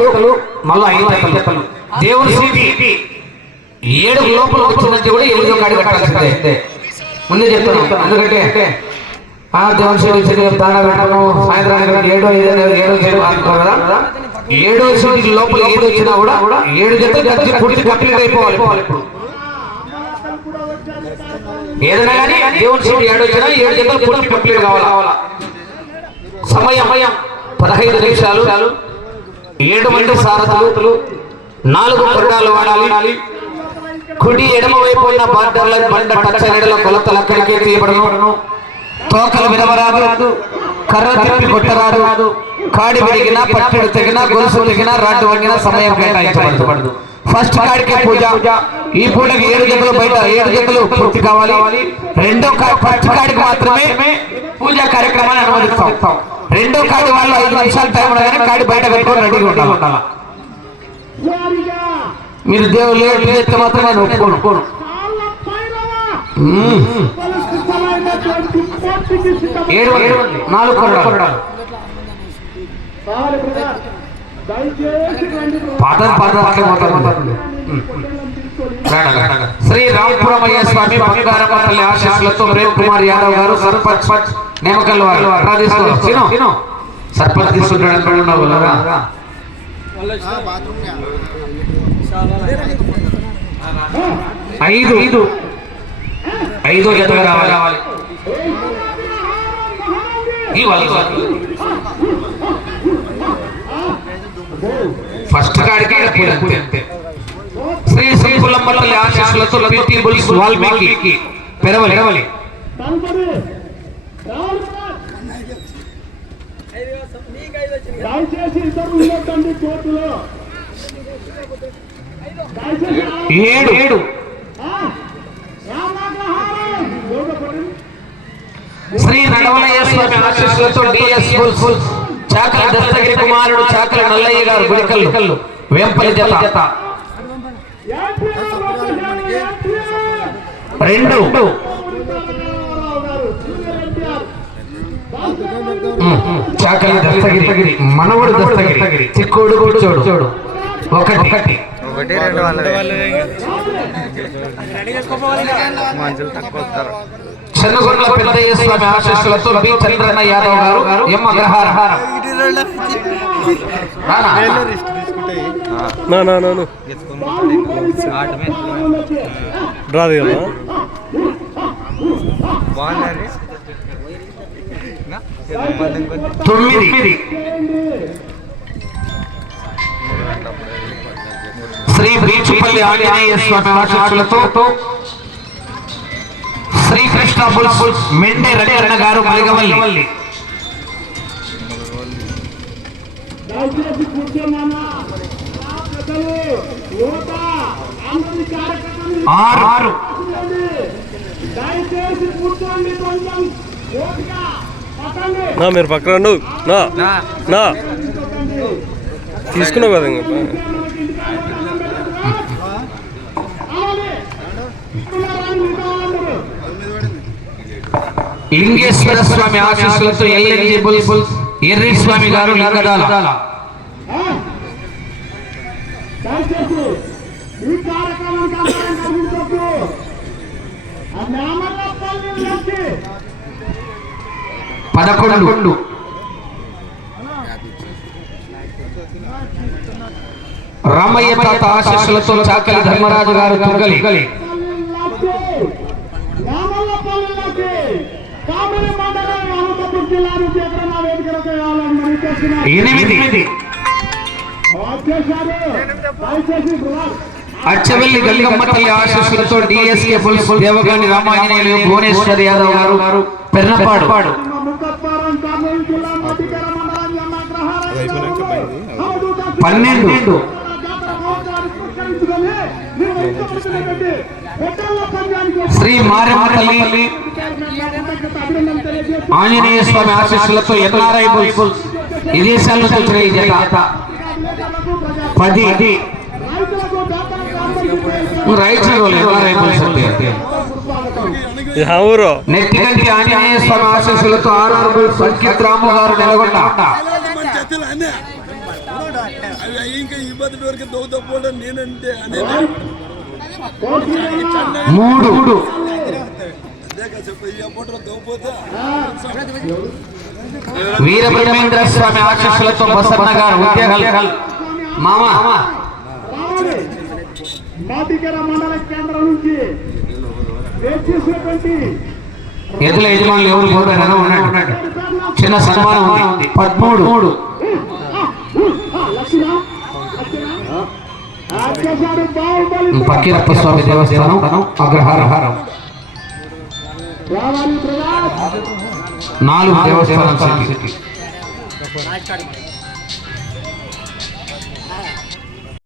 జతలు మళ్ళా ఐదు జతలు దేవుని సీటి ఏడు లోపల వచ్చిందంటే కూడా ఎనిమిదో కాడి కట్టాల్సిందే ముందే చెప్తాను ఎందుకంటే ఆ దేవుని వచ్చి దానా పెట్టను సాయంత్రానికి ఏడో ఏదో ఏడో అనుకోరు కదా ఏడో సీటి లోపల ఏడు వచ్చినా కూడా ఏడు జతలు గచ్చి పూర్తి కంప్లీట్ అయిపోవాలి ఇప్పుడు ఏదైనా కానీ దేవుని సీటి ఏడు వచ్చినా ఏడు జతలు పూర్తి కంప్లీట్ కావాలా సమయం పదహైదు నిమిషాలు ఏడు మంది సారథులు నాలుగు కొరడాలు వాడాలి. కుడి ఎడమ వైపు ఉన్న బార్డర్ల బండ టచ్ నెడల కొలతలు అక్కడికే తీయబడను. తోకలు వినవరాదు కర్ర తిప్పి కొట్టరాదు. కాడి విరిగినా పట్టెడు తెగినా గొలుసు తెగినా రాడ్డు వంగినా సమయం కేటాయించబడదు. ఫస్ట్ కాడికి పూజ. ఈ పూటకి ఏడు జతలు బయట ఏడు జతలు పూర్తి కావాలి. రెండో ఫస్ట్ కాడికి మాత్రమే పూజా కార్యక్రమాన్ని అనుమతిస్తాం. రెండో కాడి వాళ్ళు ఐదు నిమిషాలు టైం ఉండగానే కాడి బయట పెట్టుకొని రెడీగా ఉండాలి. మీరు దేవుడు లేట్ చేస్తే మాత్రం నేను ఒప్పుకోను. ఏడు నాలుగు కొరడాలు. మాట్లాడుతుంది శ్రీ రామపురమయ్య స్వామి బంగారం తల్లి ఆశీస్సులతో ప్రేమ్ కుమార్ యాదవ్ గారు సర్పంచ్ తిను. సర్పంచ్ తీసుకుంటాడు ఐదు. ఐదు. ఐదో జతగా రావాలి ఫస్ట్ కాడికి అంతే. శ్రీ శ్రీ పుల్లమ్మల్లి ఆశీస్సులతో లభించి బుల్స్ వాల్మీకి పెరవలి. పెరవలి. దయచేసి ఇద్దరు ఉండొద్దండి కోర్టులో. ఏడు. ఏడు. శ్రీ నడవలయ్య స్వామి ఆశీస్సులతో డిఎస్ బుల్స్ చాకల దస్తగిరి కుమారుడు చాకల నల్లయ్య గారు గుడికల్లు వేంపల్లి జత. రెండు. చాకలి దస్తగిరి మనవడు దస్తగిరి చిక్కోడు కూర్చోడు. చూడు ఒకటి. ఒకటి. ఒకటి రెండు వాళ్ళది. మనుషులు తక్కువ వస్తారు. చెన్నగొండల పెద్దయ్య స్వామి ఆశీస్సులతో బి. చంద్రన్న యాదవ్ గారు ఎం అగ్రహారం రానా? బాగుందండి తొమ్మిది. శ్రీ బీచుపల్లి ఆంజనేయ స్వామి ఆశీస్సులతో శ్రీకృష్ణ బుల్స్ మెండే రెడ్డి గారు మలిగవల్లి. ఆరు. ఆరు దయచేసి కూర్చోండి కొంచెం నా మీరు పక్కన రండు. నా నా. తీసుకున్నావు కదా ఇంకా. లింగేశ్వర స్వామి ఆశీస్సులతో ఎల్ఎన్జి బుల్స్ ఎర్రి స్వామి గారు లింగదాల దయచేసి ఈ కార్యక్రమానికి అందరం కలిగించొద్దు ఆ నామల్లపల్లి నుంచి పదకొండు. రామయ్య తాత ఆశీస్సులతో చాకలి ధర్మరాజు గారు తుగలి. ఎనిమిది. అచ్చవెల్లి గల్లిగమ్మ తల్లి ఆశీస్సులతో డిఎస్కే పులుసు దేవగాని రామాంజనేయులు భువనేశ్వర్ యాదవ్ గారు గారు పెర్నపాడు పన్నెండు. శ్రీ మారెమ్మ తల్లి ఆంజనేయ స్వామి ఆశీస్సులతో ఎన్ఆర్ఐ బుల్స్ విదేశాల నుంచి వచ్చిన ఈ జత పది. ఎన్ఆర్ఐ బుల్స్ అంటే ఇది ఆ ఊరు నెట్టిగంటి ఆంజనేయ స్వామి ఆశీస్సులతో ఆర్ఆర్ సంకిత్ రాము గారు నెలగొండ ఇంకా బతి వరకు దౌతపోవడం నేనంటే అనేది మూడు. వీరబ్రహ్మేంద్ర స్వామి ఆశీస్సులతో బసన్న గారు మామ. మాదిగర మండల కేంద్రం నుంచి వేచేసినటువంటి ఎదుల యజమానులు ఎవరు పోతారని ఉన్నాడు ఉన్నాడు. చిన్న సన్మానం ఉంది. పదమూడు. పక్కీరప్ప స్వామి దేవస్థానం అగ్రహారం. రావాలి ప్రజా నాలుగు దేవస్థానం సిటీ.